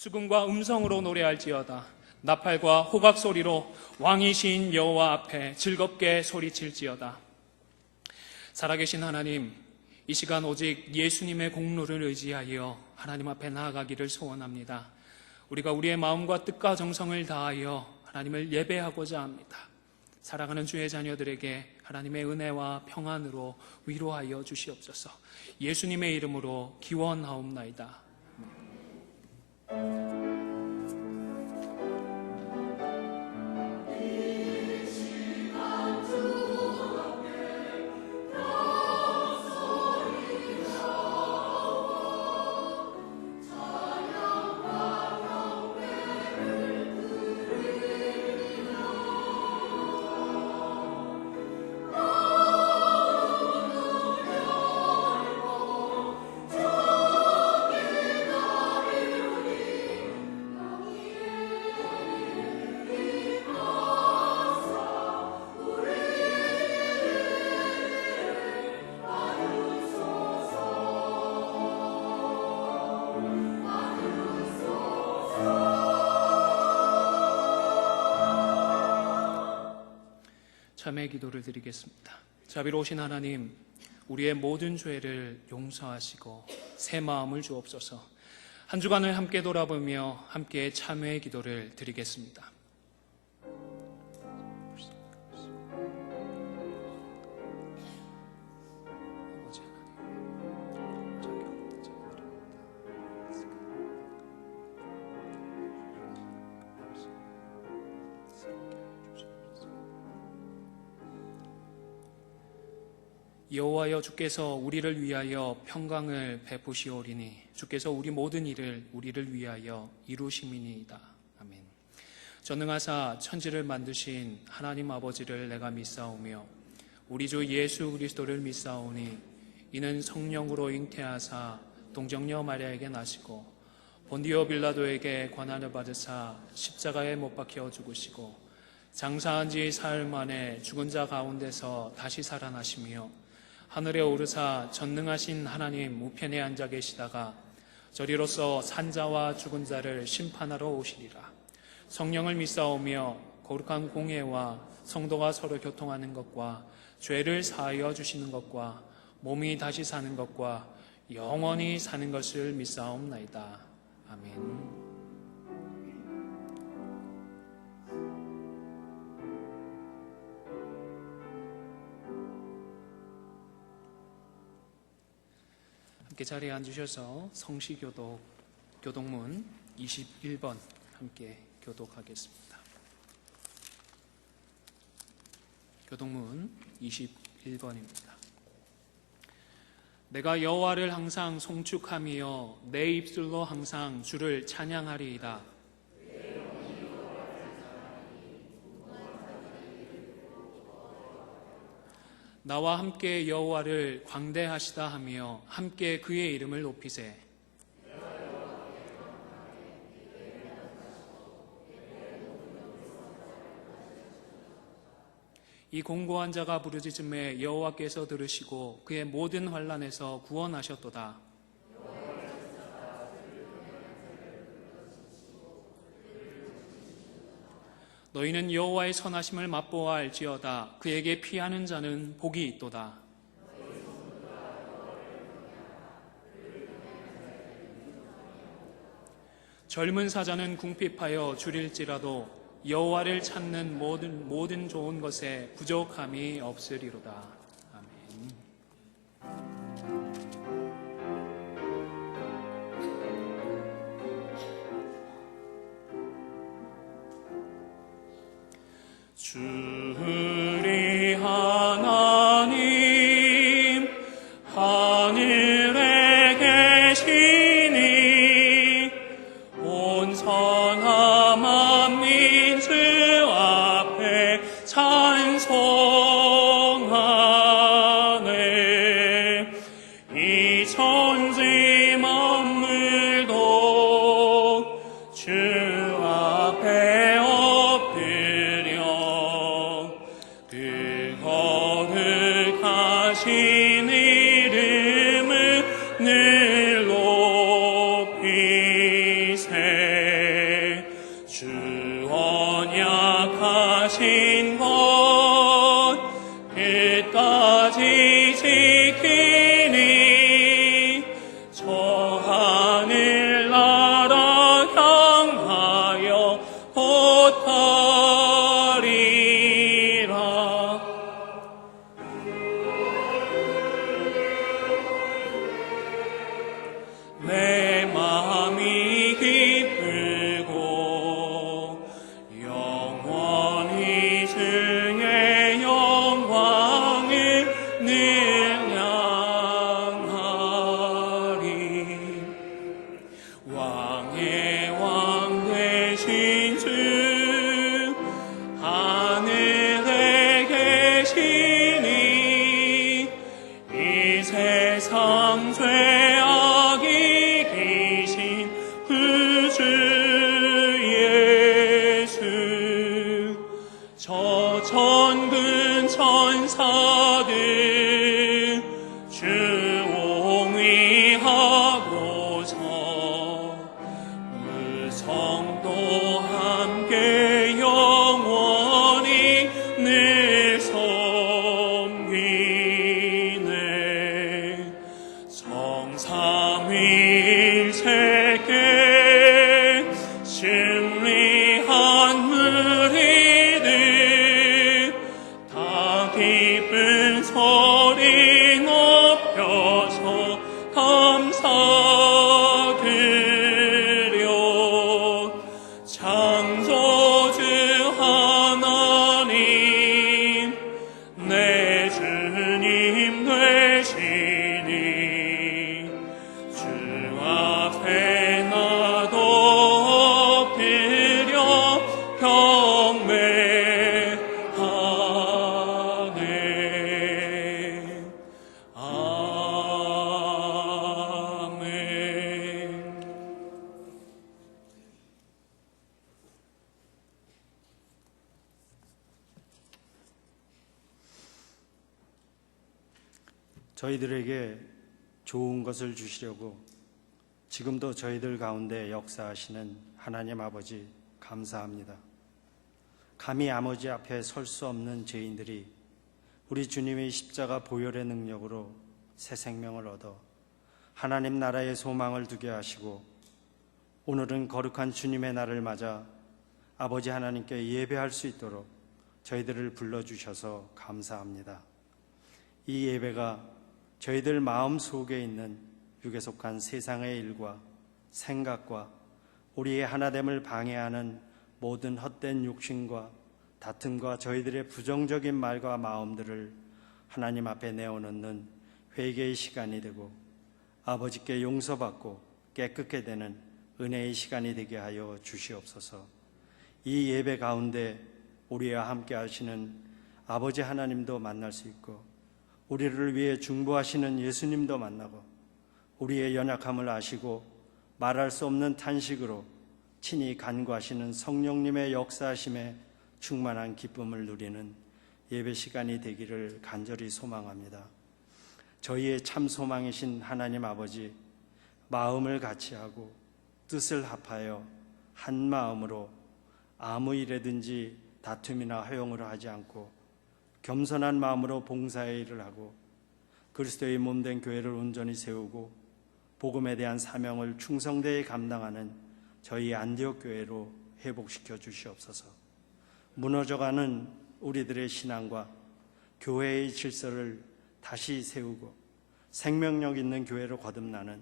수금과 음성으로 노래할지어다. 나팔과 호각 소리로 왕이신 여호와 앞에 즐겁게 소리칠지어다. 살아계신 하나님, 이 시간 오직 예수님의 공로를 의지하여 하나님 앞에 나아가기를 소원합니다. 우리가 우리의 마음과 뜻과 정성을 다하여 하나님을 예배하고자 합니다. 사랑하는 주의 자녀들에게 하나님의 은혜와 평안으로 위로하여 주시옵소서. 예수님의 이름으로 기원하옵나이다. 참회 기도를 드리겠습니다. 자비로우신 하나님, 우리의 모든 죄를 용서하시고 새 마음을 주옵소서. 한 주간을 함께 돌아보며 함께 참회의 기도를 드리겠습니다. 여호와여, 주께서 우리를 위하여 평강을 베푸시오리니 주께서 우리 모든 일을 우리를 위하여 이루심이니이다. 아멘. 전능하사 천지를 만드신 하나님 아버지를 내가 믿사오며 우리 주 예수 그리스도를 믿사오니 이는 성령으로 잉태하사 동정녀 마리아에게 나시고 본디오 빌라도에게 고난을 받으사 십자가에 못 박혀 죽으시고 장사한 지 사흘 만에 죽은 자 가운데서 다시 살아나시며 하늘에 오르사 전능하신 하나님 우편에 앉아 계시다가 저리로서 산자와 죽은 자를 심판하러 오시리라. 성령을 믿사오며 거룩한 공예와 성도가 서로 교통하는 것과 죄를 사하여 주시는 것과 몸이 다시 사는 것과 영원히 사는 것을 믿사옵나이다. 아멘. 자리에 앉으셔서 성시교독 교독문 21번 함께 교독하겠습니다. 교독문 21번입니다. 내가 여호와를 항상 송축하며 내 입술로 항상 주를 찬양하리이다. 나와 함께 여호와를 광대하시다 하며 함께 그의 이름을 높이세. 이 공고한 자가 부르짖음에 여호와께서 들으시고 그의 모든 환난에서 구원하셨도다. 너희는 여호와의 선하심을 맛보아 알지어다. 그에게 피하는 자는 복이 있도다. 젊은 사자는 궁핍하여 줄일지라도 여호와를 찾는 모든 좋은 것에 부족함이 없으리로다. 주리 하나님 하늘에 계시니 온 선한 만민수 앞에 찬송하네. 이 천지 만물도 주 앞에 엎드려 주 예수 저 천군 천사들 주옹위하고서 무성도 함께 영원히 늘 섬기네. 성삼위일체께 신리한 무리들 다 기쁜 소리 높여서 감사드려. 창조주 하나님 내 주님 되시니 주 앞에 나도 엎드려 경배하네. 아멘. 저희들에게 좋은 것을 주시려고 지금도 저희들 가운데 역사하시는 하나님 아버지 감사합니다. 감히 아버지 앞에 설 수 없는 죄인들이 우리 주님의 십자가 보혈의 능력으로 새 생명을 얻어 하나님 나라의 소망을 두게 하시고 오늘은 거룩한 주님의 날을 맞아 아버지 하나님께 예배할 수 있도록 저희들을 불러주셔서 감사합니다. 이 예배가 저희들 마음 속에 있는 육에 속한 세상의 일과 생각과 우리의 하나됨을 방해하는 모든 헛된 욕심과 다툼과 저희들의 부정적인 말과 마음들을 하나님 앞에 내어놓는 회개의 시간이 되고 아버지께 용서받고 깨끗게 되는 은혜의 시간이 되게 하여 주시옵소서. 이 예배 가운데 우리와 함께 하시는 아버지 하나님도 만날 수 있고 우리를 위해 중보하시는 예수님도 만나고 우리의 연약함을 아시고 말할 수 없는 탄식으로 친히 간구하시는 성령님의 역사하심에 충만한 기쁨을 누리는 예배 시간이 되기를 간절히 소망합니다. 저희의 참 소망이신 하나님 아버지, 마음을 같이하고 뜻을 합하여 한 마음으로 아무 일에든지 다툼이나 허용을 하지 않고 겸손한 마음으로 봉사의 일을 하고 그리스도의 몸된 교회를 온전히 세우고 복음에 대한 사명을 충성되이 감당하는 저희 안디옥 교회로 회복시켜 주시옵소서. 무너져가는 우리들의 신앙과 교회의 질서를 다시 세우고 생명력 있는 교회로 거듭나는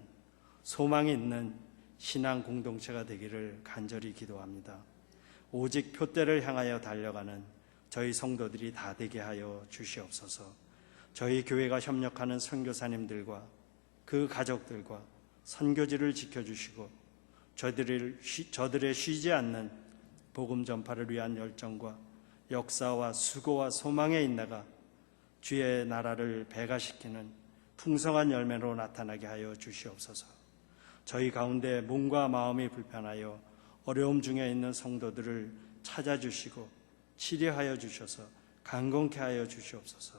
소망이 있는 신앙 공동체가 되기를 간절히 기도합니다. 오직 표대를 향하여 달려가는 저희 성도들이 다 되게 하여 주시옵소서. 저희 교회가 협력하는 선교사님들과 그 가족들과 선교지를 지켜주시고 저들의 쉬지 않는 복음 전파를 위한 열정과 역사와 수고와 소망에 인내가 주의 나라를 배가시키는 풍성한 열매로 나타나게 하여 주시옵소서. 저희 가운데 몸과 마음이 불편하여 어려움 중에 있는 성도들을 찾아주시고 치료하여 주셔서 강건케 하여 주시옵소서.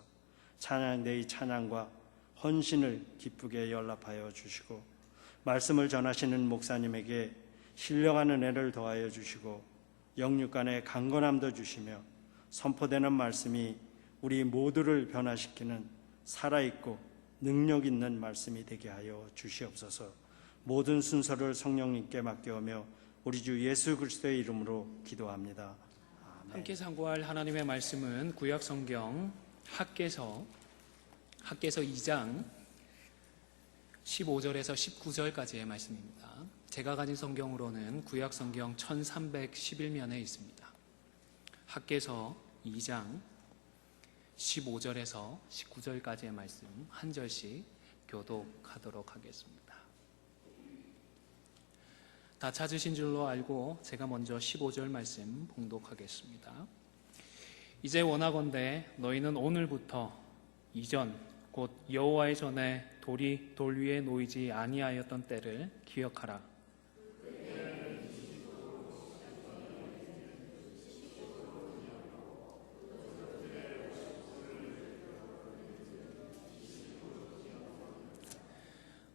찬양대의 찬양과 헌신을 기쁘게 연락하여 주시고 말씀을 전하시는 목사님에게 신령한 은혜를 더하여 주시고 영육간의 강건함도 주시며 선포되는 말씀이 우리 모두를 변화시키는 살아있고 능력 있는 말씀이 되게 하여 주시옵소서. 모든 순서를 성령님께 맡겨오며 우리 주 예수 그리스도의 이름으로 기도합니다. 아멘. 함께 상고할 하나님의 말씀은 구약 성경 학개서 2장 15절에서 19절까지의 말씀입니다. 제가 가진 성경으로는 구약 성경 1311면에 있습니다. 학개서 2장 15절에서 19절까지의 말씀 한 절씩 교독하도록 하겠습니다. 다 찾으신 줄로 알고 제가 먼저 15절 말씀 봉독하겠습니다. 이제 원하건대 너희는 오늘부터 이전 곧 여호와의 전에 돌이 돌 위에 놓이지 아니하였던 때를 기억하라.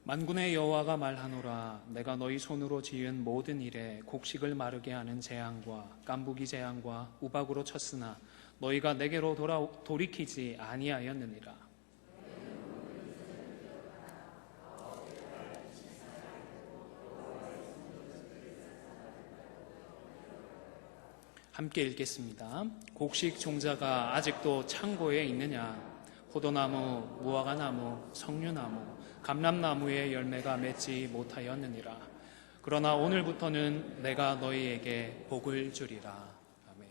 만군의 여호와가 말하노라. 내가 너희 손으로 지은 모든 일에 곡식을 마르게 하는 재앙과 깐부기 재앙과 우박으로 쳤으나 너희가 내게로 돌이키지 아니하였느니라. 함께 읽겠습니다. 곡식 종자가 아직도 창고에 있느냐? 포도나무, 무화과나무, 석류나무, 감람나무의 열매가 맺지 못하였느니라. 그러나 오늘부터는 내가 너희에게 복을 주리라. 아멘.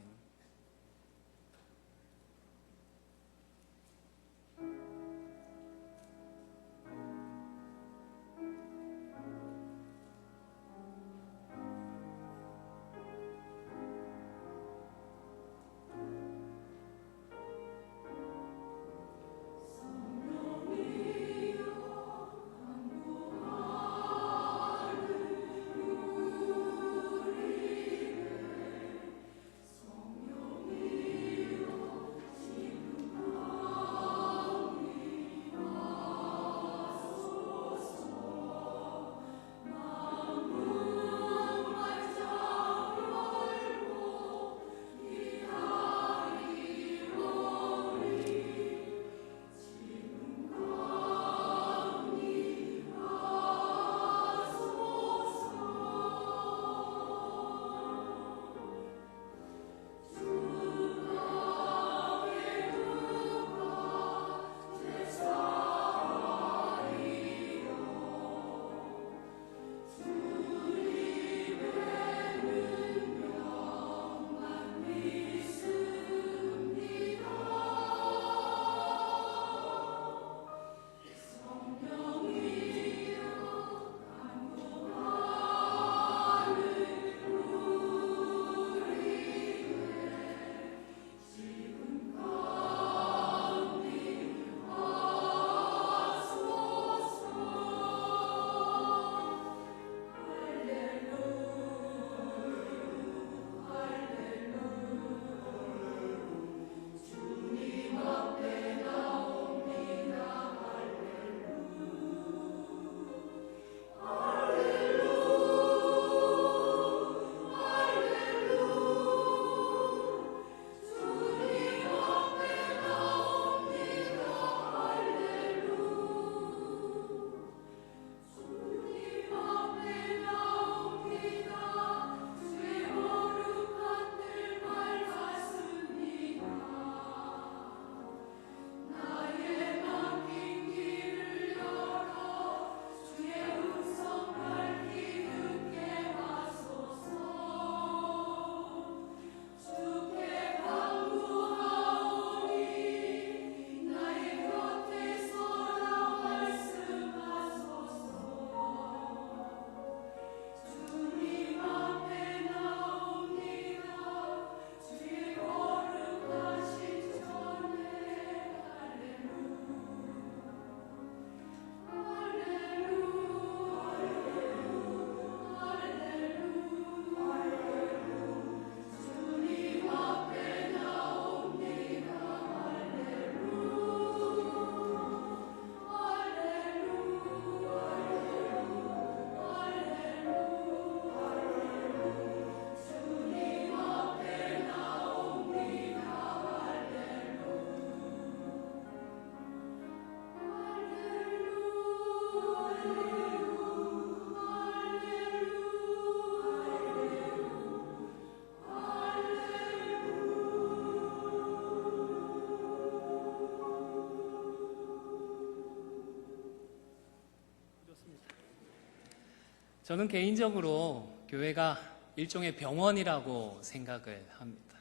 저는 개인적으로 교회가 일종의 병원이라고 생각을 합니다.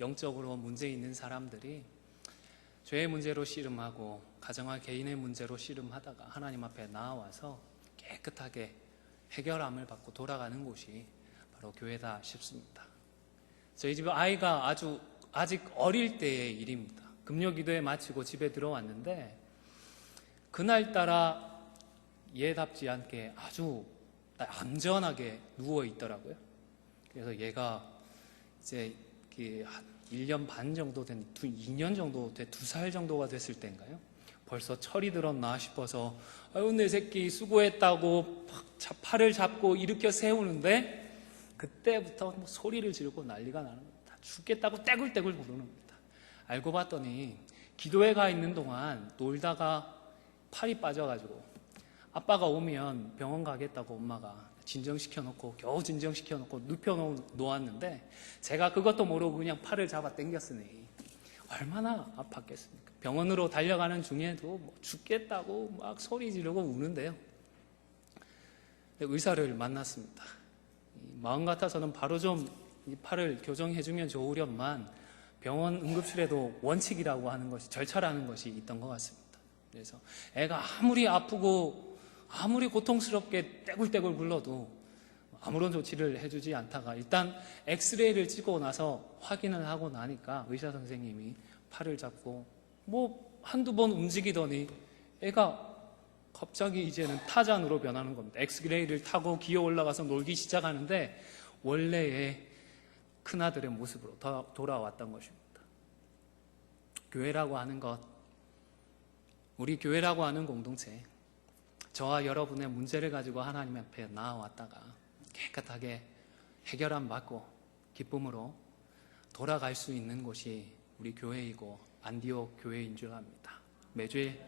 영적으로 문제 있는 사람들이 죄의 문제로 씨름하고 가정과 개인의 문제로 씨름하다가 하나님 앞에 나와서 깨끗하게 해결함을 받고 돌아가는 곳이 바로 교회다 싶습니다. 저희 집 아이가 아직 어릴 때의 일입니다. 금요 기도회 마치고 집에 들어왔는데 그날따라 얘답지 않게 아주 얌전하게 누워 있더라고요. 그래서 얘가 이제 한 1년 반 정도 된, 2년 정도 돼, 2살 정도가 됐을 때인가요? 벌써 철이 들었나 싶어서 아유 내 새끼 수고했다고 팔을 잡고 일으켜 세우는데 그때부터 뭐 소리를 지르고 난리가 나는 겁니다. 죽겠다고 떼굴떼굴 부르는 겁니다. 알고 봤더니 기도회 가 있는 동안 놀다가 팔이 빠져가지고 아빠가 오면 병원 가겠다고 엄마가 진정시켜놓고 겨우 진정시켜놓고 눕혀놓았는데 제가 그것도 모르고 그냥 팔을 잡아 당겼으니 얼마나 아팠겠습니까? 병원으로 달려가는 중에도 뭐 죽겠다고 막 소리 지르고 우는데요. 의사를 만났습니다. 마음 같아서는 바로 좀 이 팔을 교정해주면 좋으련만 병원 응급실에도 원칙이라고 하는 것이 절차라는 것이 있던 것 같습니다. 그래서 애가 아무리 아프고 아무리 고통스럽게 떼굴떼굴 굴러도 아무런 조치를 해주지 않다가 일단 엑스레이를 찍고 나서 확인을 하고 나니까 의사 선생님이 팔을 잡고 뭐 한두 번 움직이더니 애가 갑자기 이제는 타잔으로 변하는 겁니다. 엑스레이를 타고 기어 올라가서 놀기 시작하는데 원래의 큰아들의 모습으로 돌아왔던 것입니다. 교회라고 하는 것, 우리 교회라고 하는 공동체, 저와 여러분의 문제를 가지고 하나님 앞에 나아왔다가 깨끗하게 해결함 받고 기쁨으로 돌아갈 수 있는 곳이 우리 교회이고 안디옥 교회인 줄 압니다. 매주일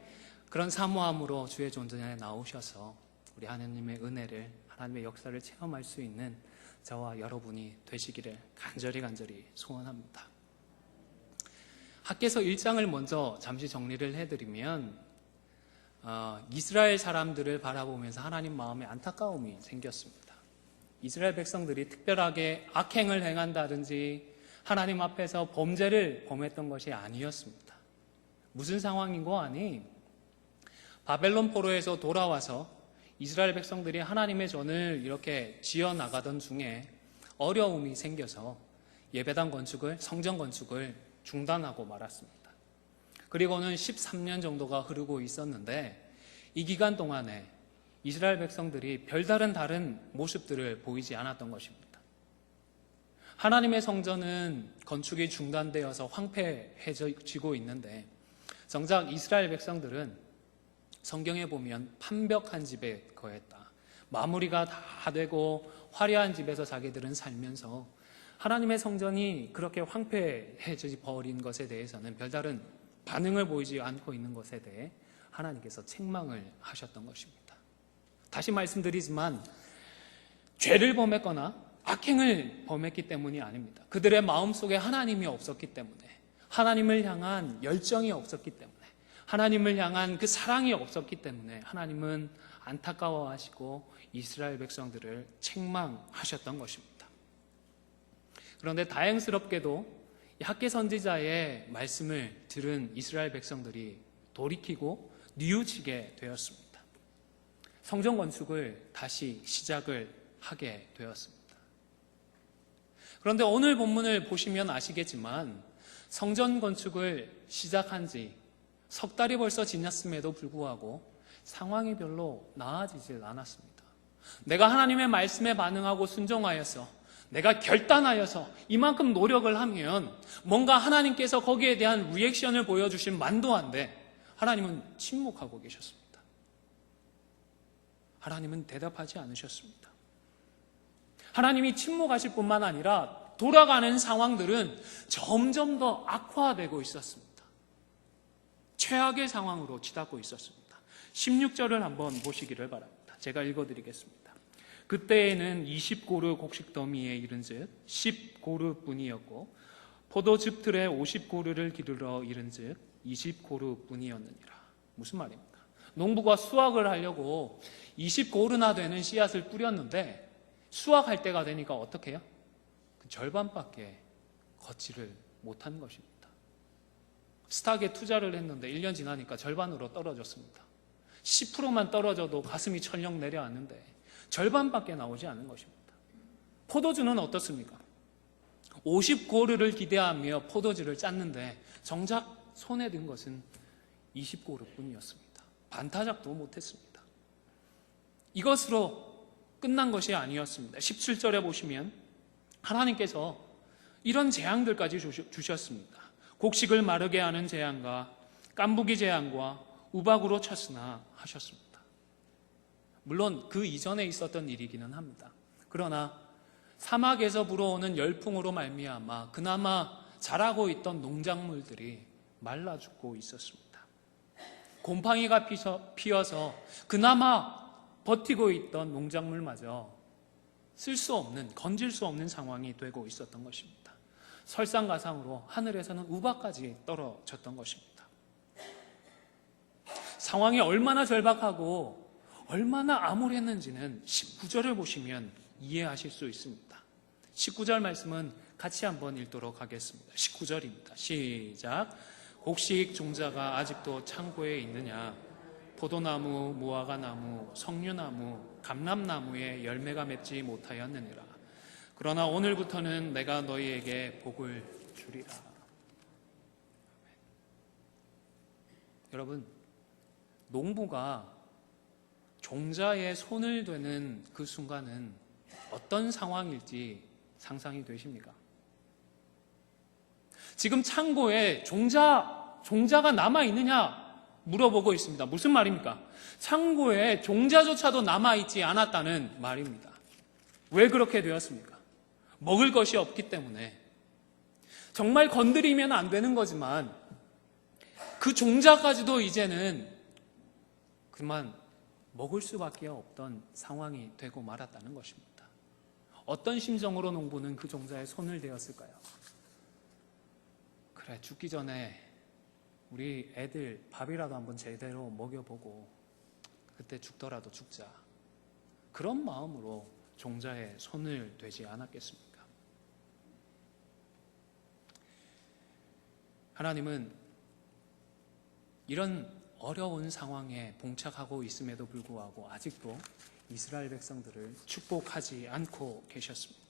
그런 사모함으로 주의 존전에 나오셔서 우리 하나님의 은혜를, 하나님의 역사를 체험할 수 있는 저와 여러분이 되시기를 간절히 소원합니다. 학개서 1장을 먼저 잠시 정리를 해드리면 이스라엘 사람들을 바라보면서 하나님 마음에 안타까움이 생겼습니다. 이스라엘 백성들이 특별하게 악행을 행한다든지 하나님 앞에서 범죄를 범했던 것이 아니었습니다. 무슨 상황인고 하니 바벨론 포로에서 돌아와서 이스라엘 백성들이 하나님의 전을 이렇게 지어나가던 중에 어려움이 생겨서 예배당 건축을, 성전 건축을 중단하고 말았습니다. 그리고는 13년 정도가 흐르고 있었는데 이 기간 동안에 이스라엘 백성들이 별다른 다른 모습들을 보이지 않았던 것입니다. 하나님의 성전은 건축이 중단되어서 황폐해지고 있는데 정작 이스라엘 백성들은 성경에 보면 판벽한 집에 거했다. 마무리가 다 되고 화려한 집에서 자기들은 살면서 하나님의 성전이 그렇게 황폐해져 버린 것에 대해서는 별다른 반응을 보이지 않고 있는 것에 대해 하나님께서 책망을 하셨던 것입니다. 다시 말씀드리지만 죄를 범했거나 악행을 범했기 때문이 아닙니다. 그들의 마음속에 하나님이 없었기 때문에, 하나님을 향한 열정이 없었기 때문에, 하나님을 향한 그 사랑이 없었기 때문에 하나님은 안타까워하시고 이스라엘 백성들을 책망하셨던 것입니다. 그런데 다행스럽게도 학개 선지자의 말씀을 들은 이스라엘 백성들이 돌이키고 뉘우치게 되었습니다. 성전 건축을 다시 시작을 하게 되었습니다. 그런데 오늘 본문을 보시면 아시겠지만 성전 건축을 시작한 지 석 달이 벌써 지났음에도 불구하고 상황이 별로 나아지질 않았습니다. 내가 하나님의 말씀에 반응하고 순종하여서, 내가 결단하여서 이만큼 노력을 하면 뭔가 하나님께서 거기에 대한 리액션을 보여주실 만도 한데 하나님은 침묵하고 계셨습니다. 하나님은 대답하지 않으셨습니다. 하나님이 침묵하실 뿐만 아니라 돌아가는 상황들은 점점 더 악화되고 있었습니다. 최악의 상황으로 치닫고 있었습니다. 16절을 한번 보시기를 바랍니다. 제가 읽어드리겠습니다. 그때에는 20고르 곡식더미에 이른즉 10고르뿐이었고 포도즙 틀에 50고르를 기르러 이른즉 20고르뿐이었느니라. 무슨 말입니까? 농부가 수확을 하려고 20고르나 되는 씨앗을 뿌렸는데 수확할 때가 되니까 어떻게 해요? 그 절반밖에 걷지를 못한 것입니다. 스탁에 투자를 했는데 1년 지나니까 절반으로 떨어졌습니다. 10%만 떨어져도 가슴이 철렁 내려앉는데 절반밖에 나오지 않은 것입니다. 포도주는 어떻습니까? 50고르를 기대하며 포도주를 짰는데 정작 손에 든 것은 20고르뿐이었습니다. 반타작도 못했습니다. 이것으로 끝난 것이 아니었습니다. 17절에 보시면 하나님께서 이런 재앙들까지 주셨습니다. 곡식을 마르게 하는 재앙과 깐부기 재앙과 우박으로 쳤으나 하셨습니다. 물론 그 이전에 있었던 일이기는 합니다. 그러나 사막에서 불어오는 열풍으로 말미암아 그나마 자라고 있던 농작물들이 말라 죽고 있었습니다. 곰팡이가 피어서 그나마 버티고 있던 농작물마저 쓸 수 없는, 건질 수 없는 상황이 되고 있었던 것입니다. 설상가상으로 하늘에서는 우박까지 떨어졌던 것입니다. 상황이 얼마나 절박하고 얼마나 암울했는지는 19절을 보시면 이해하실 수 있습니다. 19절 말씀은 같이 한번 읽도록 하겠습니다. 19절입니다. 시작. 곡식 종자가 아직도 창고에 있느냐? 포도나무, 무화과나무, 석류나무, 감람나무에 열매가 맺지 못하였느니라. 그러나 오늘부터는 내가 너희에게 복을 주리라. 여러분, 농부가 종자에 손을 대는 그 순간은 어떤 상황일지 상상이 되십니까? 지금 창고에 종자가 남아있느냐 물어보고 있습니다. 무슨 말입니까? 창고에 종자조차도 남아있지 않았다는 말입니다. 왜 그렇게 되었습니까? 먹을 것이 없기 때문에. 정말 건드리면 안 되는 거지만 그 종자까지도 이제는 그만 먹을 수밖에 없던 상황이 되고 말았다는 것입니다. 어떤 심정으로 농부는 그 종자에 손을 대었을까요? 그래, 죽기 전에 우리 애들 밥이라도 한번 제대로 먹여보고 그때 죽더라도 죽자. 그런 마음으로 종자에 손을 대지 않았겠습니까? 하나님은 이런 어려운 상황에 봉착하고 있음에도 불구하고 아직도 이스라엘 백성들을 축복하지 않고 계셨습니다.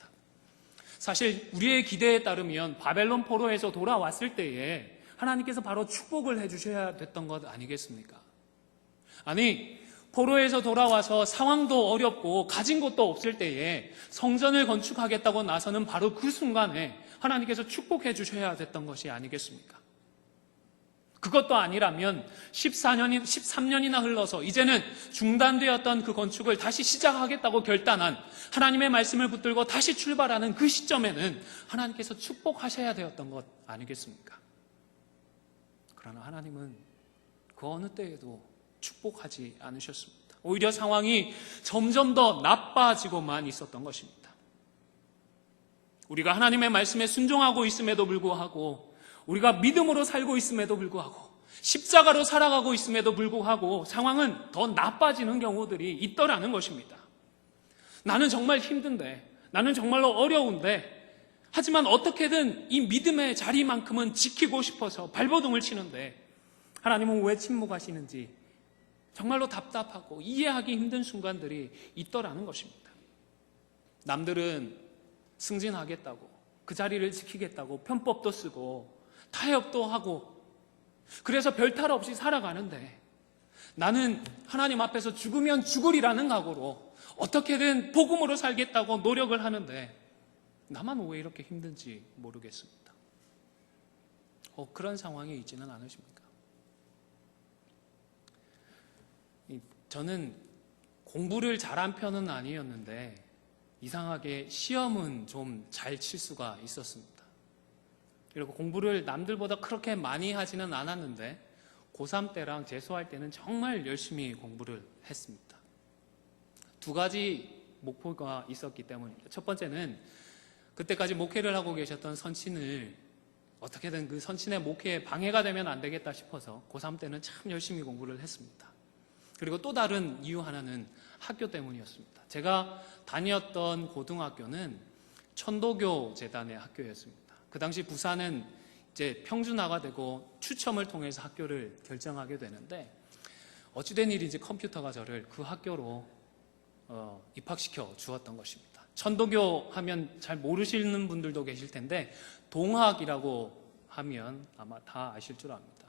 사실 우리의 기대에 따르면 바벨론 포로에서 돌아왔을 때에 하나님께서 바로 축복을 해주셔야 됐던 것 아니겠습니까? 아니, 포로에서 돌아와서 상황도 어렵고 가진 것도 없을 때에 성전을 건축하겠다고 나서는 바로 그 순간에 하나님께서 축복해 주셔야 됐던 것이 아니겠습니까? 그것도 아니라면 13년이나 흘러서 이제는 중단되었던 그 건축을 다시 시작하겠다고 결단한 하나님의 말씀을 붙들고 다시 출발하는 그 시점에는 하나님께서 축복하셔야 되었던 것 아니겠습니까? 그러나 하나님은 그 어느 때에도 축복하지 않으셨습니다. 오히려 상황이 점점 더 나빠지고만 있었던 것입니다. 우리가 하나님의 말씀에 순종하고 있음에도 불구하고, 우리가 믿음으로 살고 있음에도 불구하고, 십자가로 살아가고 있음에도 불구하고 상황은 더 나빠지는 경우들이 있더라는 것입니다. 나는 정말 힘든데, 나는 정말로 어려운데, 하지만 어떻게든 이 믿음의 자리만큼은 지키고 싶어서 발버둥을 치는데 하나님은 왜 침묵하시는지 정말로 답답하고 이해하기 힘든 순간들이 있더라는 것입니다. 남들은 승진하겠다고, 그 자리를 지키겠다고 편법도 쓰고 타협도 하고 그래서 별탈 없이 살아가는데 나는 하나님 앞에서 죽으면 죽으리라는 각오로 어떻게든 복음으로 살겠다고 노력을 하는데 나만 왜 이렇게 힘든지 모르겠습니다. 그런 상황이 있지는 않으십니까? 저는 공부를 잘한 편은 아니었는데 이상하게 시험은 좀 잘 칠 수가 있었습니다. 그리고 공부를 남들보다 그렇게 많이 하지는 않았는데 고3 때랑 재수할 때는 정말 열심히 공부를 했습니다. 두 가지 목표가 있었기 때문입니다. 첫 번째는 그때까지 목회를 하고 계셨던 선친을 어떻게든 그 선친의 목회에 방해가 되면 안 되겠다 싶어서 고3 때는 참 열심히 공부를 했습니다. 그리고 또 다른 이유 하나는 학교 때문이었습니다. 제가 다녔던 고등학교는 천도교 재단의 학교였습니다. 그 당시 부산은 이제 평준화가 되고 추첨을 통해서 학교를 결정하게 되는데 어찌된 일인지 컴퓨터가 저를 그 학교로 입학시켜 주었던 것입니다. 천도교 하면 잘 모르시는 분들도 계실 텐데 동학이라고 하면 아마 다 아실 줄 압니다.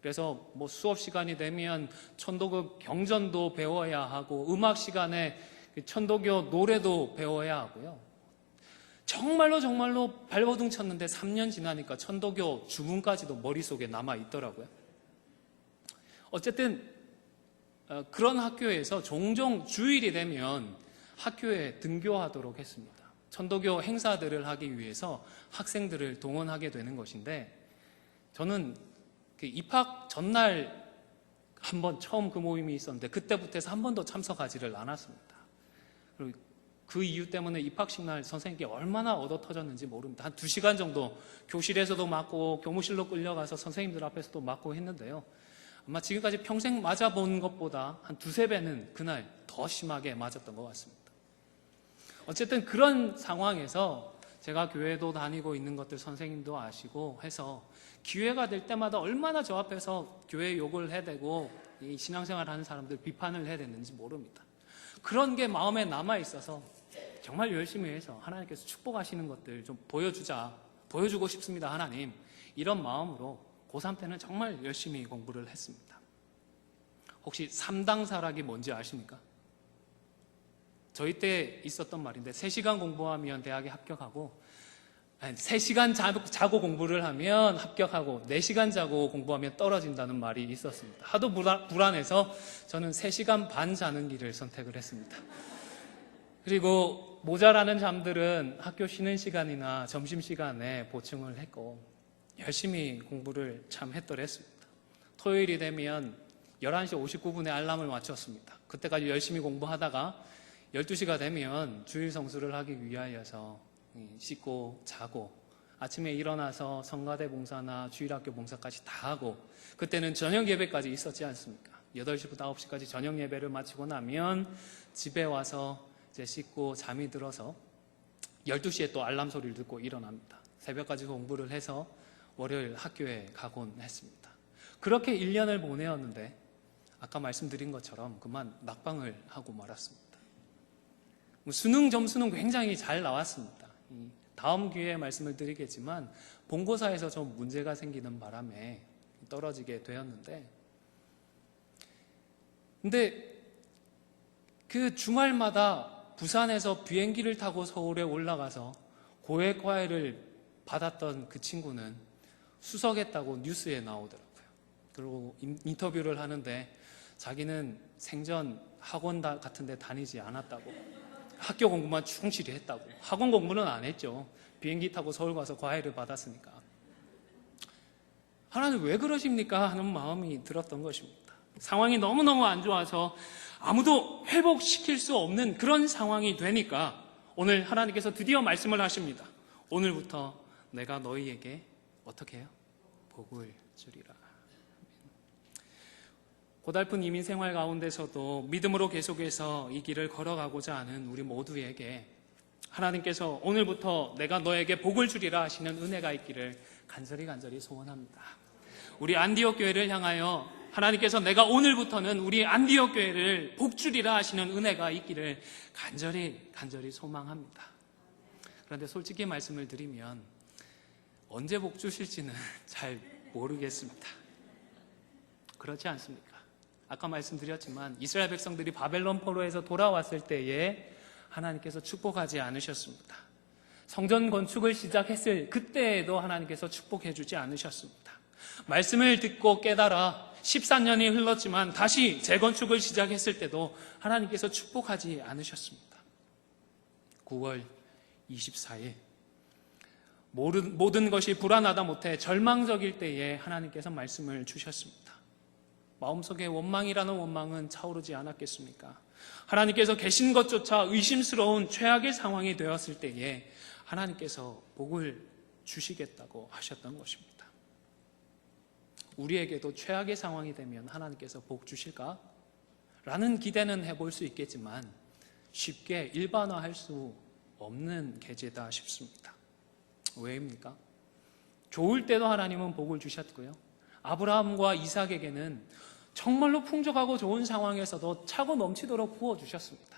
그래서 뭐 수업 시간이 되면 천도교 경전도 배워야 하고 음악 시간에 천도교 노래도 배워야 하고요. 정말로 발버둥 쳤는데 3년 지나니까 천도교 주문까지도 머릿속에 남아 있더라고요. 어쨌든 그런 학교에서 종종 주일이 되면 학교에 등교하도록 했습니다. 천도교 행사들을 하기 위해서 학생들을 동원하게 되는 것인데, 저는 그 입학 전날 한번 처음 그 모임이 있었는데 그때부터 해서 한 번도 참석하지를 않았습니다. 그리고 그 이유 때문에 입학식 날 선생님께 얼마나 얻어 터졌는지 모릅니다. 한 2시간 정도 교실에서도 맞고 교무실로 끌려가서 선생님들 앞에서도 맞고 했는데요. 아마 지금까지 평생 맞아본 것보다 한 2~3배는 그날 더 심하게 맞았던 것 같습니다. 어쨌든 그런 상황에서 제가 교회도 다니고 있는 것들 선생님도 아시고 해서 기회가 될 때마다 얼마나 저 앞에서 교회 욕을 해대고 이 신앙생활 하는 사람들 비판을 해야 되는지 모릅니다. 그런 게 마음에 남아있어서 정말 열심히 해서 하나님께서 축복하시는 것들 좀 보여주고 싶습니다, 하나님. 이런 마음으로 고3 때는 정말 열심히 공부를 했습니다. 혹시 3당사락이 뭔지 아십니까? 저희 때 있었던 말인데 3시간 공부하면 대학에 합격하고 3시간 자고 공부를 하면 합격하고 4시간 자고 공부하면 떨어진다는 말이 있었습니다. 하도 불안해서 저는 3시간 반 자는 길을 선택을 했습니다. 그리고 모자라는 잠들은 학교 쉬는 시간이나 점심시간에 보충을 했고 열심히 공부를 참 했더랬습니다. 토요일이 되면 11시 59분에 알람을 맞췄습니다. 그때까지 열심히 공부하다가 12시가 되면 주일 성수를 하기 위하여서 씻고 자고 아침에 일어나서 성가대 봉사나 주일학교 봉사까지 다 하고, 그때는 저녁 예배까지 있었지 않습니까? 8시부터 9시까지 저녁 예배를 마치고 나면 집에 와서 이제 씻고 잠이 들어서 12시에 또 알람 소리를 듣고 일어납니다. 새벽까지 공부를 해서 월요일 학교에 가곤 했습니다. 그렇게 1년을 보내었는데 아까 말씀드린 것처럼 그만 낙방을 하고 말았습니다. 수능 점수는 굉장히 잘 나왔습니다. 다음 기회에 말씀을 드리겠지만 본고사에서 좀 문제가 생기는 바람에 떨어지게 되었는데, 근데 그 주말마다 부산에서 비행기를 타고 서울에 올라가서 고액과외를 받았던 그 친구는 수석했다고 뉴스에 나오더라고요. 그리고 인터뷰를 하는데 자기는 생전 학원 같은 데 다니지 않았다고, 학교 공부만 충실히 했다고. 학원 공부는 안 했죠. 비행기 타고 서울 가서 과외를 받았으니까. 하나님 왜 그러십니까? 하는 마음이 들었던 것입니다. 상황이 너무너무 안 좋아서 아무도 회복시킬 수 없는 그런 상황이 되니까 오늘 하나님께서 드디어 말씀을 하십니다. 오늘부터 내가 너희에게 어떻게 해요? 복을 주리라. 고달픈 이민 생활 가운데서도 믿음으로 계속해서 이 길을 걸어가고자 하는 우리 모두에게 하나님께서 오늘부터 내가 너에게 복을 주리라 하시는 은혜가 있기를 간절히 소원합니다. 우리 안디옥 교회를 향하여 하나님께서 내가 오늘부터는 우리 안디옥 교회를 복 주리라 하시는 은혜가 있기를 간절히 소망합니다. 그런데 솔직히 말씀을 드리면 언제 복 주실지는 잘 모르겠습니다. 그렇지 않습니까? 아까 말씀드렸지만 이스라엘 백성들이 바벨론 포로에서 돌아왔을 때에 하나님께서 축복하지 않으셨습니다. 성전 건축을 시작했을 그때에도 하나님께서 축복해 주지 않으셨습니다. 말씀을 듣고 깨달아 14년이 흘렀지만 다시 재건축을 시작했을 때도 하나님께서 축복하지 않으셨습니다. 9월 24일 모든 것이 불안하다 못해 절망적일 때에 하나님께서 말씀을 주셨습니다. 마음속에 원망이라는 원망은 차오르지 않았겠습니까? 하나님께서 계신 것조차 의심스러운 최악의 상황이 되었을 때에 하나님께서 복을 주시겠다고 하셨던 것입니다. 우리에게도 최악의 상황이 되면 하나님께서 복 주실까? 라는 기대는 해볼 수 있겠지만 쉽게 일반화할 수 없는 계제다 싶습니다. 왜입니까? 좋을 때도 하나님은 복을 주셨고요. 아브라함과 이삭에게는 정말로 풍족하고 좋은 상황에서도 차고 넘치도록 부어주셨습니다.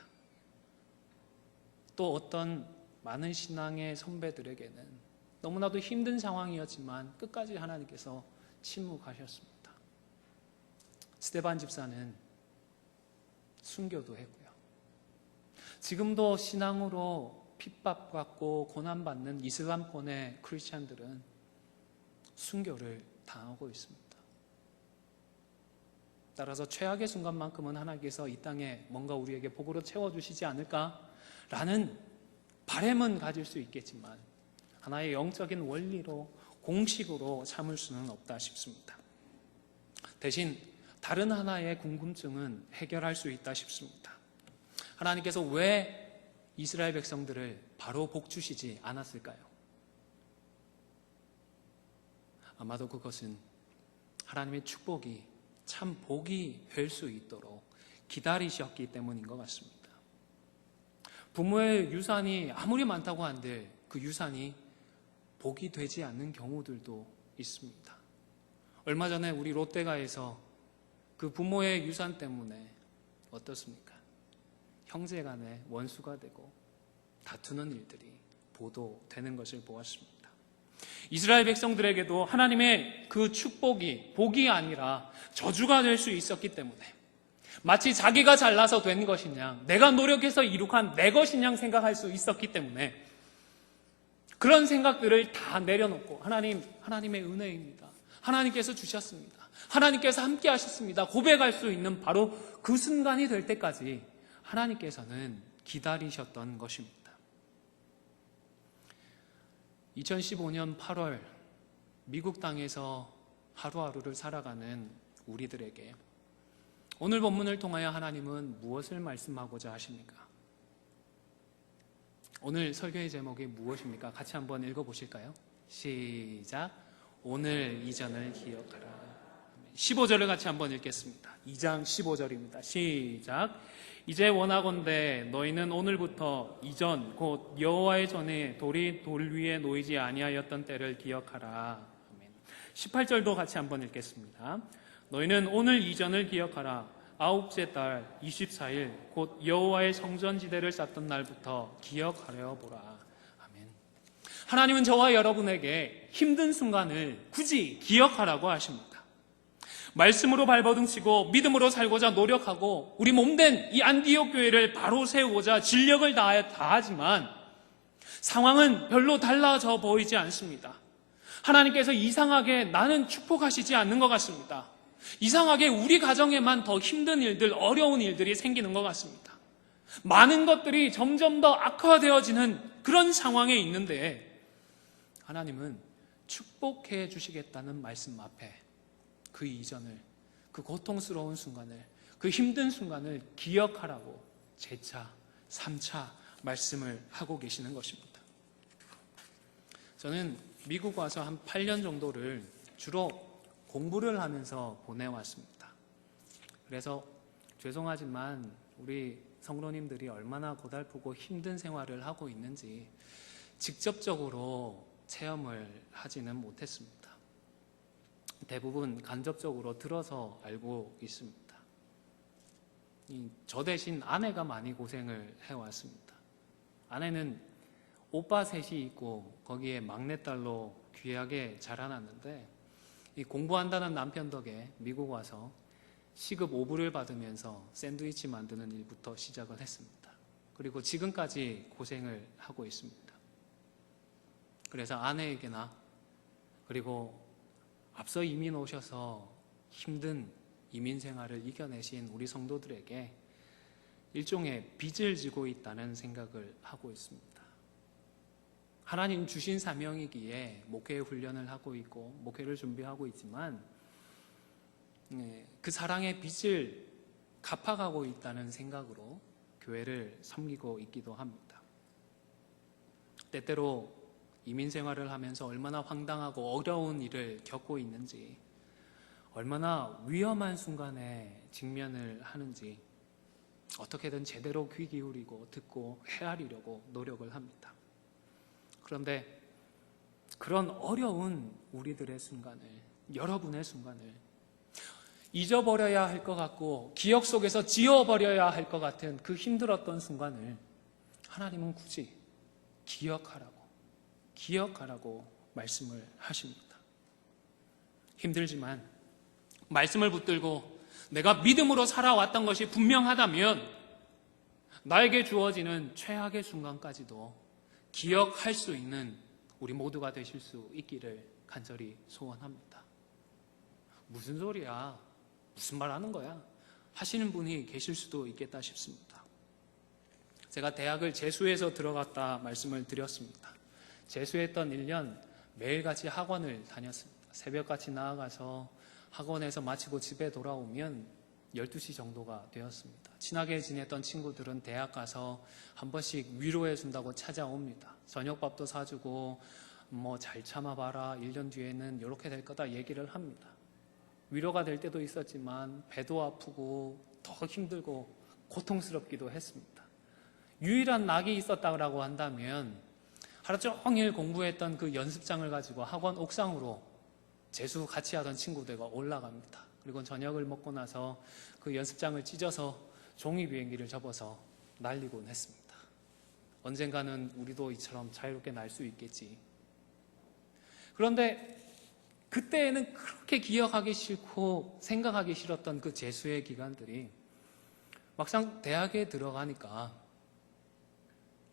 또 어떤 많은 신앙의 선배들에게는 너무나도 힘든 상황이었지만 끝까지 하나님께서 침묵하셨습니다. 스데반 집사는 순교도 했고요. 지금도 신앙으로 핍박받고 고난받는 이슬람권의 크리스찬들은 순교를 당하고 있습니다. 따라서 최악의 순간만큼은 하나님께서 이 땅에 뭔가 우리에게 복으로 채워주시지 않을까라는 바람은 가질 수 있겠지만 하나의 영적인 원리로 공식으로 삼을 수는 없다 싶습니다. 대신 다른 하나의 궁금증은 해결할 수 있다 싶습니다. 하나님께서 왜 이스라엘 백성들을 바로 복 주시지 않았을까요? 아마도 그것은 하나님의 축복이 참 복이 될 수 있도록 기다리셨기 때문인 것 같습니다. 부모의 유산이 아무리 많다고 한들 그 유산이 복이 되지 않는 경우들도 있습니다. 얼마 전에 우리 롯데가에서 그 부모의 유산 때문에 어떻습니까? 형제 간에 원수가 되고 다투는 일들이 보도되는 것을 보았습니다. 이스라엘 백성들에게도 하나님의 그 축복이 복이 아니라 저주가 될 수 있었기 때문에 마치 자기가 잘나서 된 것이냐, 내가 노력해서 이룩한 내 것이냐 생각할 수 있었기 때문에 그런 생각들을 다 내려놓고 하나님의 은혜입니다. 하나님께서 주셨습니다. 하나님께서 함께 하셨습니다. 고백할 수 있는 바로 그 순간이 될 때까지 하나님께서는 기다리셨던 것입니다. 2015년 8월 미국 땅에서 하루하루를 살아가는 우리들에게 오늘 본문을 통하여 하나님은 무엇을 말씀하고자 하십니까? 오늘 설교의 제목이 무엇입니까? 같이 한번 읽어보실까요? 시작. 오늘 이전을 기억하라. 15절을 같이 한번 읽겠습니다. 2장 15절입니다. 시작. 이제 원하건대 너희는 오늘부터 이전 곧 여호와의 전에 돌이 돌 위에 놓이지 아니하였던 때를 기억하라. 아멘. 18절도 같이 한번 읽겠습니다. 너희는 오늘 이전을 기억하라. 아홉째 달 24일 곧 여호와의 성전지대를 쌓던 날부터 기억하려 보라. 아멘. 하나님은 저와 여러분에게 힘든 순간을 굳이 기억하라고 하십니다. 말씀으로 발버둥치고 믿음으로 살고자 노력하고 우리 몸된 이 안디옥 교회를 바로 세우고자 진력을 다하지만 상황은 별로 달라져 보이지 않습니다. 하나님께서 이상하게 나는 축복하시지 않는 것 같습니다. 이상하게 우리 가정에만 더 힘든 일들, 어려운 일들이 생기는 것 같습니다. 많은 것들이 점점 더 악화되어지는 그런 상황에 있는데 하나님은 축복해 주시겠다는 말씀 앞에 그 이전을, 그 고통스러운 순간을, 그 힘든 순간을 기억하라고 재차, 3차 말씀을 하고 계시는 것입니다. 저는 미국 와서 한 8년 정도를 주로 공부를 하면서 보내왔습니다. 그래서 죄송하지만 우리 성도님들이 얼마나 고달프고 힘든 생활을 하고 있는지 직접적으로 체험을 하지는 못했습니다. 대부분 간접적으로 들어서 알고 있습니다. 저 대신 아내가 많이 고생을 해왔습니다. 아내는 오빠 셋이 있고 거기에 막내딸로 귀하게 자라났는데 이 공부한다는 남편 덕에 미국 와서 시급 5불을 받으면서 샌드위치 만드는 일부터 시작을 했습니다. 그리고 지금까지 고생을 하고 있습니다. 그래서 아내에게나 그리고 앞서 이민 오셔서 힘든 이민 생활을 이겨내신 우리 성도들에게 일종의 빚을 지고 있다는 생각을 하고 있습니다. 하나님 주신 사명이기에 목회 훈련을 하고 있고 목회를 준비하고 있지만 그 사랑의 빚을 갚아가고 있다는 생각으로 교회를 섬기고 있기도 합니다. 때때로 이민 생활을 하면서 얼마나 황당하고 어려운 일을 겪고 있는지, 얼마나 위험한 순간에 직면을 하는지 어떻게든 제대로 귀 기울이고 듣고 헤아리려고 노력을 합니다. 그런데 그런 어려운 우리들의 순간을, 여러분의 순간을 잊어버려야 할 것 같고 기억 속에서 지워버려야 할 것 같은 그 힘들었던 순간을 하나님은 굳이 기억하라고 말씀을 하십니다. 힘들지만 말씀을 붙들고 내가 믿음으로 살아왔던 것이 분명하다면 나에게 주어지는 최악의 순간까지도 기억할 수 있는 우리 모두가 되실 수 있기를 간절히 소원합니다. 무슨 소리야? 무슨 말 하는 거야? 하시는 분이 계실 수도 있겠다 싶습니다. 제가 대학을 재수해서 들어갔다 말씀을 드렸습니다. 재수했던 1년 매일같이 학원을 다녔습니다. 새벽같이 나아가서 학원에서 마치고 집에 돌아오면 12시 정도가 되었습니다. 친하게 지냈던 친구들은 대학 가서 한 번씩 위로해 준다고 찾아옵니다. 저녁밥도 사주고 잘 참아봐라, 1년 뒤에는 이렇게 될 거다 얘기를 합니다. 위로가 될 때도 있었지만 배도 아프고 더 힘들고 고통스럽기도 했습니다. 유일한 낙이 있었다고 한다면 하루 종일 공부했던 그 연습장을 가지고 학원 옥상으로 재수 같이 하던 친구들과 올라갑니다. 그리고 저녁을 먹고 나서 그 연습장을 찢어서 종이 비행기를 접어서 날리곤 했습니다. 언젠가는 우리도 이처럼 자유롭게 날 수 있겠지. 그런데 그때에는 그렇게 기억하기 싫고 생각하기 싫었던 그 재수의 기간들이 막상 대학에 들어가니까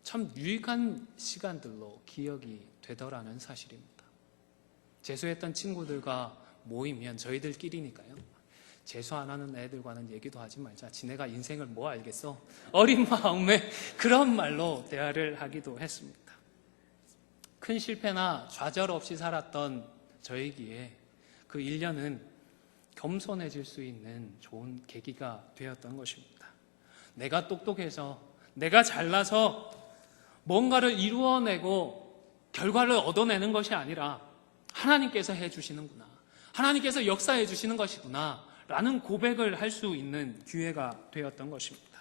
참 유익한 시간들로 기억이 되더라는 사실입니다. 재수했던 친구들과 모이면 저희들끼리니까요. 재수 안 하는 애들과는 얘기도 하지 말자. 지네가 인생을 뭐 알겠어? 어린 마음에 그런 말로 대화를 하기도 했습니다. 큰 실패나 좌절 없이 살았던 저에게 그 1년은 겸손해질 수 있는 좋은 계기가 되었던 것입니다. 내가 똑똑해서, 내가 잘나서 뭔가를 이루어내고 결과를 얻어내는 것이 아니라 하나님께서 해주시는구나, 하나님께서 역사해 주시는 것이구나 라는 고백을 할 수 있는 기회가 되었던 것입니다.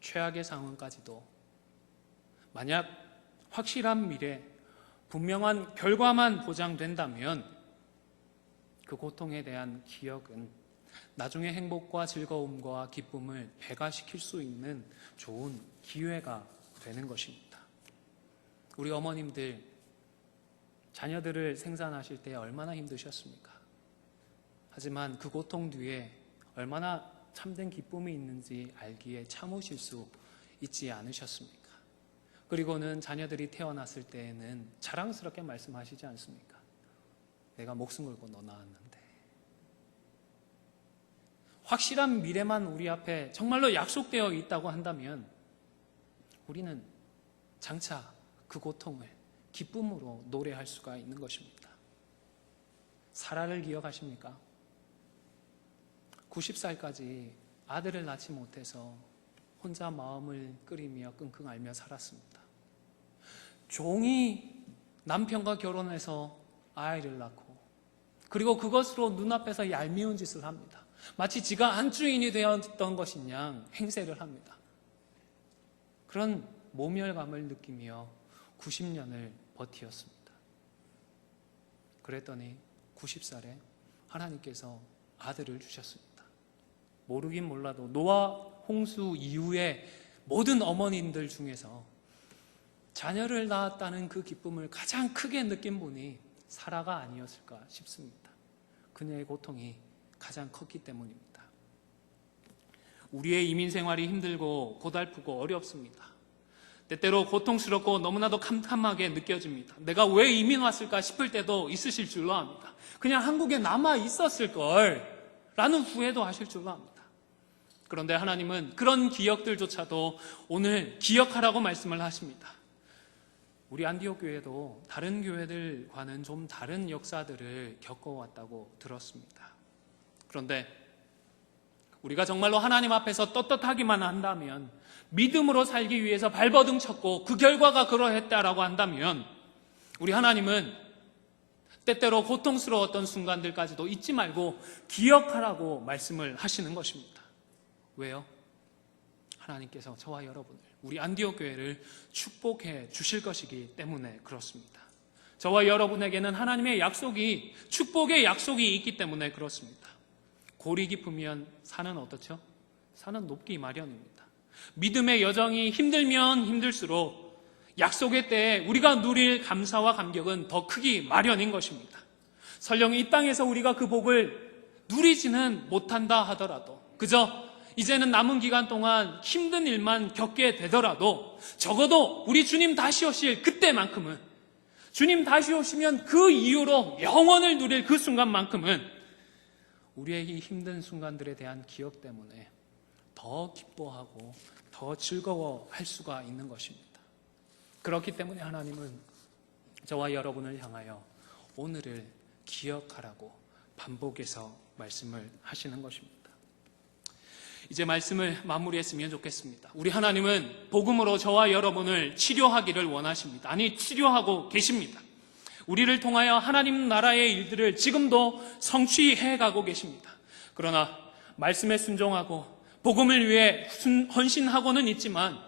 최악의 상황까지도 만약 확실한 미래, 분명한 결과만 보장된다면 그 고통에 대한 기억은 나중에 행복과 즐거움과 기쁨을 배가시킬 수 있는 좋은 기회가 되는 것입니다. 우리 어머님들 자녀들을 생산하실 때 얼마나 힘드셨습니까? 하지만 그 고통 뒤에 얼마나 참된 기쁨이 있는지 알기에 참으실 수 있지 않으셨습니까? 그리고는 자녀들이 태어났을 때에는 자랑스럽게 말씀하시지 않습니까? 내가 목숨 걸고 너 낳았는데. 확실한 미래만 우리 앞에 정말로 약속되어 있다고 한다면 우리는 장차 그 고통을 기쁨으로 노래할 수가 있는 것입니다. 사라를 기억하십니까? 90살까지 아들을 낳지 못해서 혼자 마음을 끓이며 끙끙 앓며 살았습니다. 종이 남편과 결혼해서 아이를 낳고 그리고 그것으로 눈앞에서 얄미운 짓을 합니다. 마치 지가 안주인이 되었던 것인 양 행세를 합니다. 그런 모멸감을 느끼며 90년을 버티었습니다. 그랬더니 90살에 하나님께서 아들을 주셨습니다. 모르긴 몰라도 노아 홍수 이후에 모든 어머님들 중에서 자녀를 낳았다는 그 기쁨을 가장 크게 느낀 분이 사라가 아니었을까 싶습니다. 그녀의 고통이 가장 컸기 때문입니다. 우리의 이민 생활이 힘들고 고달프고 어렵습니다. 때때로 고통스럽고 너무나도 캄캄하게 느껴집니다. 내가 왜 이민 왔을까 싶을 때도 있으실 줄로 압니다. 그냥 한국에 남아 있었을 걸 라는 후회도 하실 줄로 압니다. 그런데 하나님은 그런 기억들조차도 오늘 기억하라고 말씀을 하십니다. 우리 안디옥 교회도 다른 교회들과는 좀 다른 역사들을 겪어왔다고 들었습니다. 그런데 우리가 정말로 하나님 앞에서 떳떳하기만 한다면, 믿음으로 살기 위해서 발버둥 쳤고 그 결과가 그러했다라고 한다면 우리 하나님은 때때로 고통스러웠던 순간들까지도 잊지 말고 기억하라고 말씀을 하시는 것입니다. 왜요? 하나님께서 저와 여러분을, 우리 안디옥 교회를 축복해 주실 것이기 때문에 그렇습니다. 저와 여러분에게는 하나님의 약속이, 축복의 약속이 있기 때문에 그렇습니다. 골이 깊으면 산은 어떻죠? 산은 높기 마련입니다. 믿음의 여정이 힘들면 힘들수록 약속의 때에 우리가 누릴 감사와 감격은 더 크기 마련인 것입니다. 설령 이 땅에서 우리가 그 복을 누리지는 못한다 하더라도, 그저 이제는 남은 기간 동안 힘든 일만 겪게 되더라도 적어도 우리 주님 다시 오실 그때만큼은, 주님 다시 오시면 그 이후로 영원을 누릴 그 순간만큼은 우리의 이 힘든 순간들에 대한 기억 때문에 더 기뻐하고 더 즐거워할 수가 있는 것입니다. 그렇기 때문에 하나님은 저와 여러분을 향하여 오늘을 기억하라고 반복해서 말씀을 하시는 것입니다. 이제 말씀을 마무리했으면 좋겠습니다. 우리 하나님은 복음으로 저와 여러분을 치료하기를 원하십니다. 아니, 치료하고 계십니다. 우리를 통하여 하나님 나라의 일들을 지금도 성취해 가고 계십니다. 그러나 말씀에 순종하고 복음을 위해 헌신하고는 있지만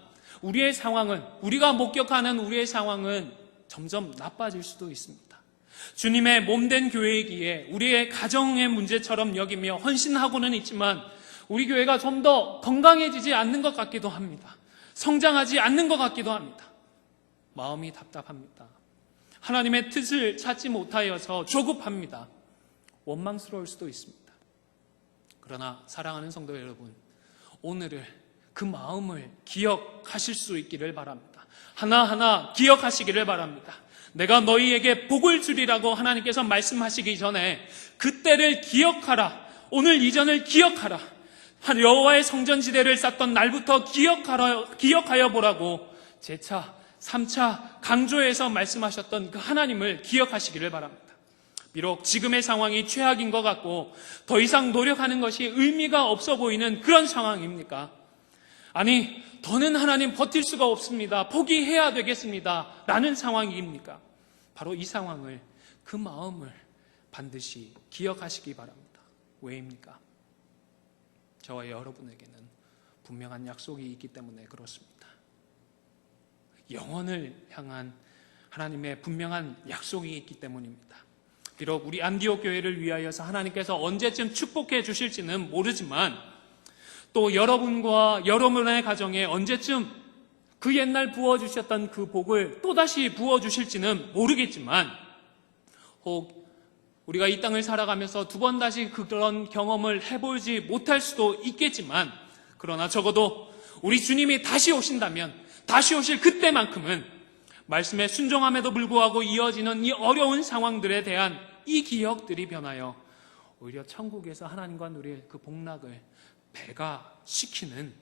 우리의 상황은, 우리가 목격하는 우리의 상황은 점점 나빠질 수도 있습니다. 주님의 몸된 교회이기에 우리의 가정의 문제처럼 여기며 헌신하고는 있지만 우리 교회가 좀 더 건강해지지 않는 것 같기도 합니다. 성장하지 않는 것 같기도 합니다. 마음이 답답합니다. 하나님의 뜻을 찾지 못하여서 조급합니다. 원망스러울 수도 있습니다. 그러나 사랑하는 성도 여러분, 오늘을, 그 마음을 기억하실 수 있기를 바랍니다. 하나하나 기억하시기를 바랍니다. 내가 너희에게 복을 주리라고 하나님께서 말씀하시기 전에 그때를 기억하라. 오늘 이전을 기억하라. 여호와의 성전지대를 쌓던 날부터 기억하여 보라고 제차, 3차 강조해서 말씀하셨던 그 하나님을 기억하시기를 바랍니다. 비록 지금의 상황이 최악인 것 같고 더 이상 노력하는 것이 의미가 없어 보이는 그런 상황입니까? 아니, 더는 하나님 버틸 수가 없습니다. 포기해야 되겠습니다. 라는 상황입니까? 바로 이 상황을, 그 마음을 반드시 기억하시기 바랍니다. 왜입니까? 저와 여러분에게는 분명한 약속이 있기 때문에 그렇습니다. 영혼을 향한 하나님의 분명한 약속이 있기 때문입니다. 비록 우리 안디옥 교회를 위하여서 하나님께서 언제쯤 축복해 주실지는 모르지만 또 여러분과 여러분의 가정에 언제쯤 그 옛날 부어주셨던 그 복을 또다시 부어주실지는 모르겠지만 혹 우리가 이 땅을 살아가면서 두 번 다시 그런 경험을 해보지 못할 수도 있겠지만 그러나 적어도 우리 주님이 다시 오신다면 다시 오실 그때만큼은 말씀에 순종함에도 불구하고 이어지는 이 어려운 상황들에 대한 이 기억들이 변하여 오히려 천국에서 하나님과 누릴 그 복락을 배가시키는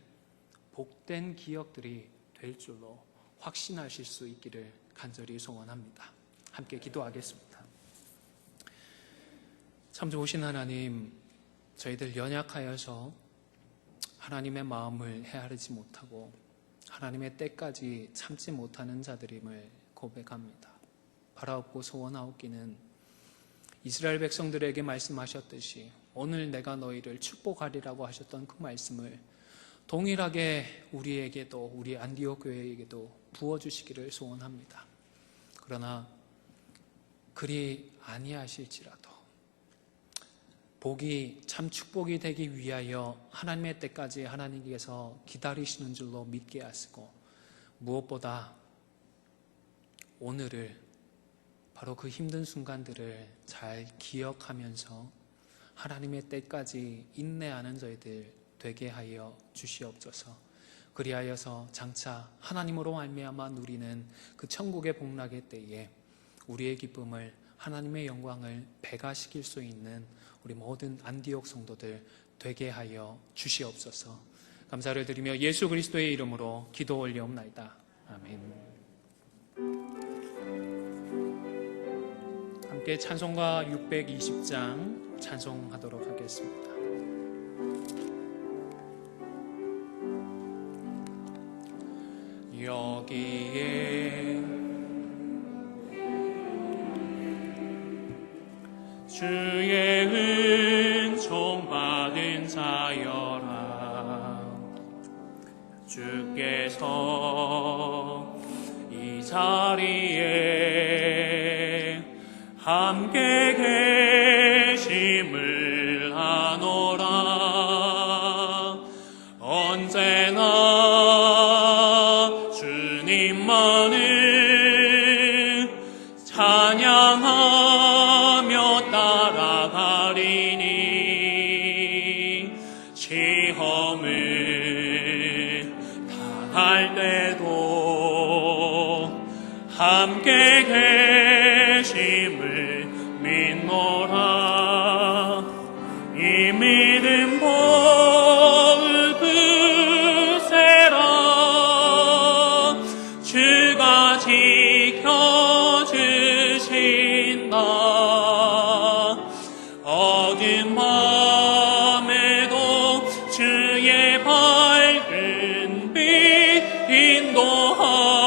복된 기억들이 될 줄로 확신하실 수 있기를 간절히 소원합니다. 함께 기도하겠습니다. 참 좋으신 하나님, 저희들 연약하여서 하나님의 마음을 헤아리지 못하고 하나님의 때까지 참지 못하는 자들임을 고백합니다. 바라옵고 소원하옵기는 이스라엘 백성들에게 말씀하셨듯이 오늘 내가 너희를 축복하리라고 하셨던 그 말씀을 동일하게 우리에게도, 우리 안디옥 교회에게도 부어주시기를 소원합니다. 그러나 그리 아니하실지라도 복이 참 축복이 되기 위하여 하나님의 때까지 하나님께서 기다리시는 줄로 믿게 하시고 무엇보다 오늘을, 바로 그 힘든 순간들을 잘 기억하면서 하나님의 때까지 인내하는 저희들 되게 하여 주시옵소서. 그리하여서 장차 하나님으로 말미암아 누리는 그 천국의 복락의 때에 우리의 기쁨을, 하나님의 영광을 배가시킬 수 있는 우리 모든 안디옥 성도들 되게 하여 주시옵소서. 감사를 드리며 예수 그리스도의 이름으로 기도 올리옵나이다. 아멘. 함께 찬송가 620장 찬송하도록 하겠습니다. 여기에 주의 은총 받은 자여라. 주께서 이 자리에 함께 계심을 아노라. 언제나 주님만을 찬양하며 따라가리니 시험을 당할 때도 함께 계심을 믿노라. 이 지켜주신다. 어두운 밤에도 주의 밝은 빛 인도하여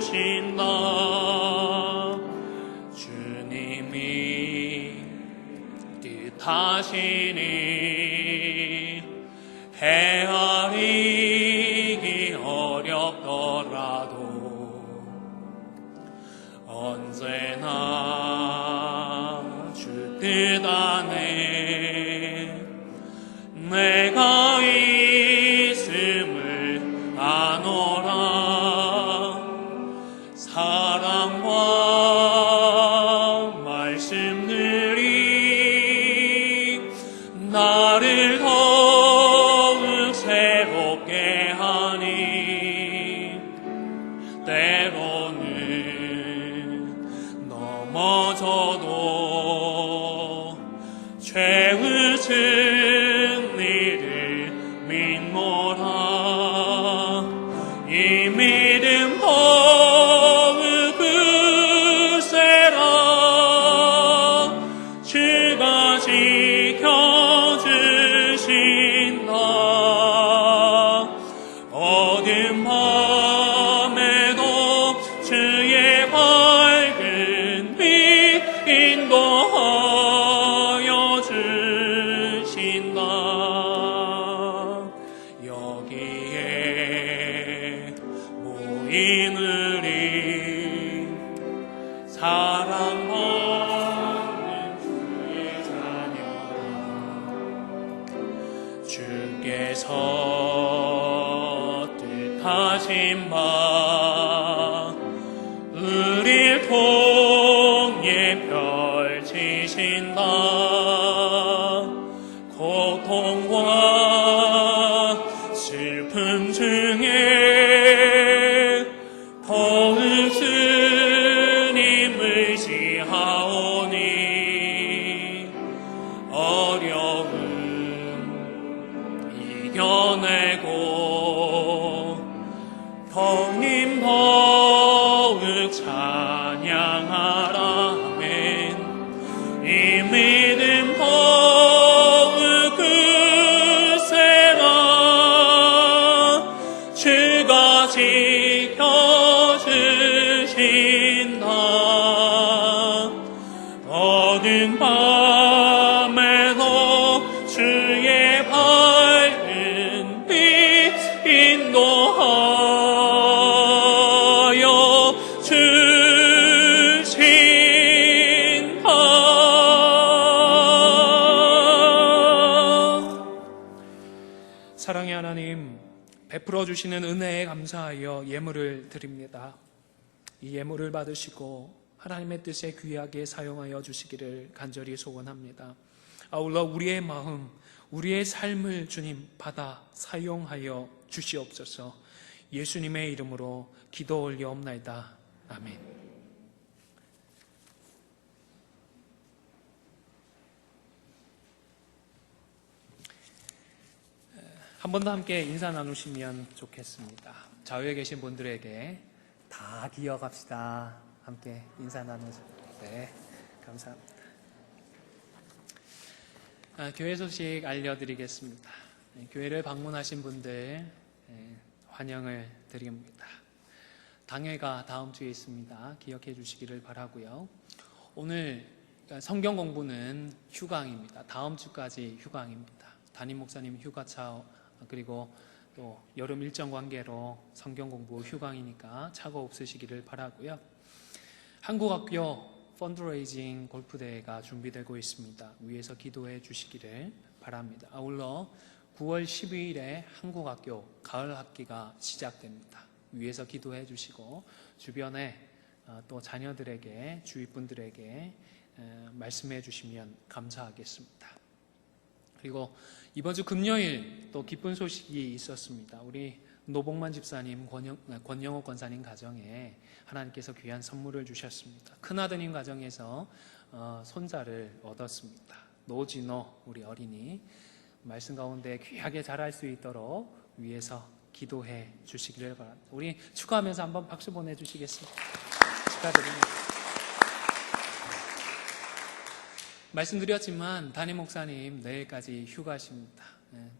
주신다. 주님이 뜻하시니 헤아리기 어렵더라도 언제나 주 뜻 안에 내가 있음을 아노라. 사랑과 말씀들이 나를 더욱 새롭게 하니 때로는 넘어져도 죄의 승리를 믿노라. 이 믿음 더욱 굳세라. 주가 지켜주신다. 어두운 밤에도 주의 밝은 빛 인도하여 주신다. 여기에 모인 우리 사랑하는 주의 자녀, 주께서 뜻하신 바 우릴 통해 펼치신다. 고통과 슬픔 중에 더욱 주님 의지하오니 어려움 이겨내고 형님 더욱 찬양하라. 아멘. 이 믿음 더욱 굳세라. 주가 지켜주신다. 어두운 밤에도 주의 밝은 빛 인도하여 주신다. 사랑의 하나님, 베풀어 주시는 은혜에 감사하여 예물을 드립니다. 이 예물을 받으시고 하나님의 뜻에 귀하게 사용하여 주시기를 간절히 소원합니다. 아울러 우리의 마음, 우리의 삶을 주님 받아 사용하여 주시옵소서. 예수님의 이름으로 기도 올려옵나이다. 아멘. 한 번 더 함께 인사 나누시면 좋겠습니다. 좌우에 계신 분들에게 다 기억합시다. 함께 인사 나누세요. 네, 감사합니다. 교회 소식 알려드리겠습니다. 교회를 방문하신 분들 환영을 드립니다. 당회가 다음 주에 있습니다. 기억해 주시기를 바라고요. 오늘 성경 공부는 휴강입니다. 다음 주까지 휴강입니다. 담임 목사님 휴가차 그리고 또 여름 일정 관계로 성경 공부 휴강이니까 착오 없으시기를 바라고요. 한국학교 펀드레이징 골프대회가 준비되고 있습니다. 위에서 기도해 주시기를 바랍니다. 아울러 9월 12일에 한국학교 가을 학기가 시작됩니다. 위에서 기도해 주시고 주변에 또 자녀들에게 주위 분들에게 말씀해 주시면 감사하겠습니다. 그리고 이번 주 금요일 또 기쁜 소식이 있었습니다. 우리 노복만 집사님, 권영옥 권사님 가정에 하나님께서 귀한 선물을 주셨습니다. 큰아드님 가정에서 손자를 얻었습니다. 노진호 우리 어린이 말씀 가운데 귀하게 자랄 수 있도록 위에서 기도해 주시기를 바랍니다. 우리 축하하면서 한번 박수 보내주시겠습니다. 축하드립니다. 말씀드렸지만 담임 목사님 내일까지 휴가십니다.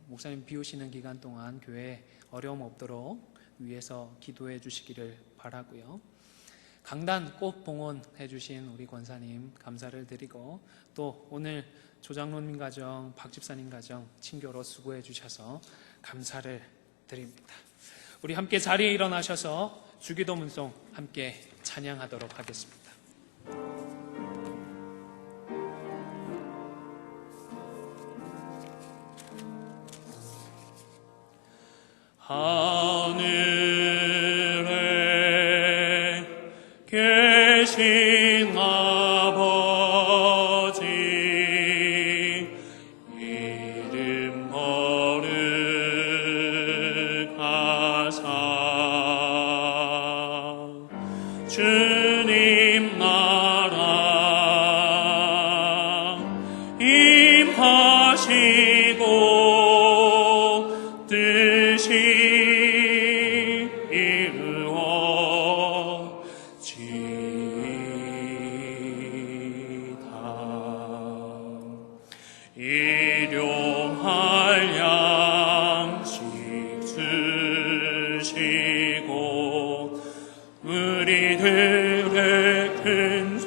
목사님 비우시는 기간 동안 교회에 어려움 없도록 위해서 기도해 주시기를 바라고요. 강단 꼭 봉헌해 주신 우리 권사님 감사를 드리고, 또 오늘 조장로님 가정, 박 집사님 가정 친교로 수고해 주셔서 감사를 드립니다. 우리 함께 자리에 일어나셔서 주기도 문송 함께 찬양하도록 하겠습니다. 하늘에 계신 아버지, 이름 거룩하사 주님 나라 임하시고 뜻이 일용할 양식 주시고 우리들의 큰 죄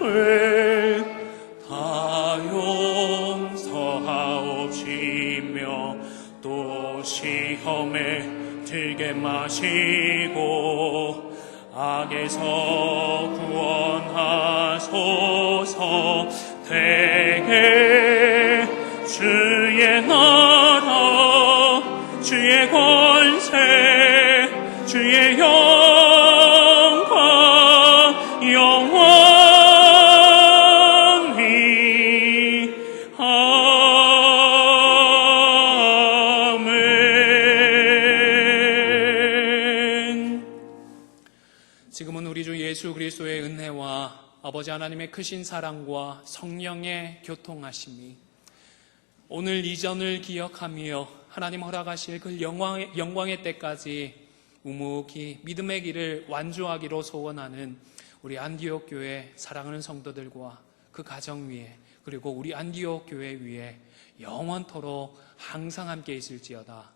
다 용서하옵시며 또 시험에 들게 마시고 악에서 구원하소서. 되게 주의 나라 주의 권세 주의 영광 영원히 아멘. 지금은 우리 주 예수 그리스도의 은혜와 아버지 하나님의 크신 사랑과 성령의 교통하심이 오늘 이전을 기억하며 하나님 허락하실 그 영광의 때까지 묵묵히 믿음의 길을 완주하기로 소원하는 우리 안디옥 교회 사랑하는 성도들과 그 가정 위에, 그리고 우리 안디옥 교회 위에 영원토록 항상 함께 있을지어다.